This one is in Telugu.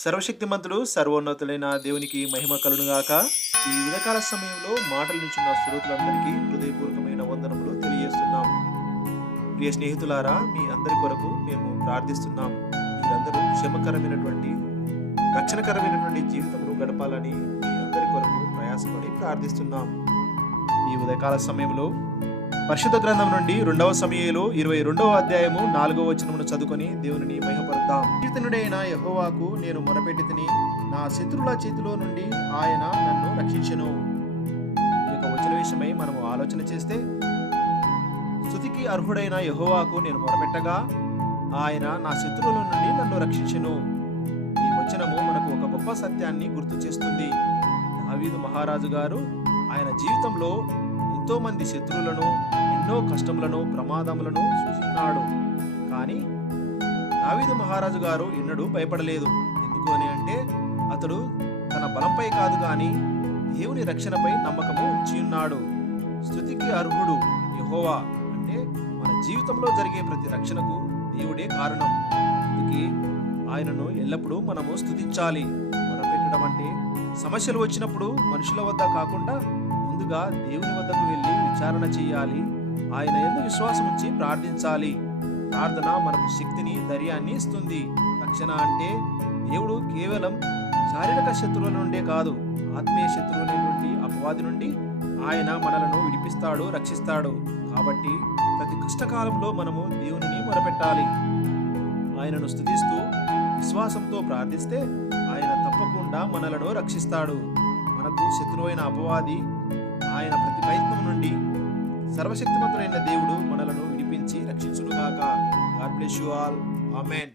సర్వశక్తిమంతుడు సర్వోన్నతులైన దేవునికి మహిమ కలుగునుగాక. ఈ ఉదయకాల సమయంలో మాటలు నిచ్చిన శ్రోతలందరికీ హృదయపూర్వకమైన వందనములు తెలియజేస్తున్నాం. ప్రియ స్నేహితులారా, మీ అందరి కొరకు మేము ప్రార్థిస్తున్నాం. మీరందరూ క్షేమకరమైనటువంటి రక్షణకరమైనటువంటి జీవితమును గడపాలని మీ అందరి కొరకు ప్రయాసపడి ప్రార్థిస్తున్నాం. ఈ ఉదయకాల సమయంలో పరిశుద్ధ గ్రంథం నుండి 2వ సమూయేలు 22వ అధ్యాయము 4వ వచనమును చదువుకొని దేవునిని మహిమపరుద్దాం. కీర్తనుడైన యెహోవాకు నేను మొరపెట్టితిని, నా శత్రువుల చేతిలో నుండి ఆయన నన్ను రక్షించెను. ఈ యొక్క వచన విషయమై మనము ఆలోచన చేస్తే, స్తుతికి అర్హుడైన యెహోవాకు నేను మొరపెట్టగా ఆయన నా శత్రువుల నుండి నన్ను రక్షించెను. ఈ వచనము మనకు ఒక గొప్ప సత్యాన్ని గుర్తు చేస్తుంది. దావీదు మహారాజు గారు ఆయన జీవితంలో ఎంతో మంది శత్రువులను, ఎన్నో కష్టములను, ప్రమాదములను చూసినాడు. కానీ దావీదు మహారాజు గారు ఎన్నడూ భయపడలేదు. ఎందుకు అని అంటే, అతడు తన బలంపై కాదు కానీ దేవుని రక్షణపై నమ్మకము ఉంచి ఉన్నాడు. స్తుతికి అర్హుడు యెహోవా అంటే మన జీవితంలో జరిగే ప్రతి రక్షణకు దేవుడే కారణం. అందుకే ఆయనను ఎల్లప్పుడూ మనము స్తుతించాలి. మొరపెట్టడం అంటే సమస్యలు వచ్చినప్పుడు మనుషుల వద్ద కాకుండా ముందుగా దేవుని వద్దకు వెళ్ళి విచారణ చేయాలి. ఆయన యందు విశ్వాసం ఉంచి ప్రార్థించాలి. ప్రార్థన మనకు శక్తిని, ధైర్యాన్ని ఇస్తుంది. రక్షణ అంటే దేవుడు కేవలం శారీరక శత్రువుల నుండే కాదు, ఆత్మీయ శత్రువులైనటువంటి అపవాది నుండి ఆయన మనలను విడిపిస్తాడు, రక్షిస్తాడు. కాబట్టి ప్రతి కష్టకాలంలో మనము దేవునిని మొరపెట్టాలి. ఆయనను స్తుతిస్తూ విశ్వాసంతో ప్రార్థిస్తే ఆయన తప్పకుండా మనలను రక్షిస్తాడు. మనకు శత్రువైన అపవాది ఆయన ప్రతి ప్రయత్నం నుండి సర్వశక్తిమంతుడైన దేవుడు మనలను విడిపించి రక్షించునుగాక. God bless you all. Amen.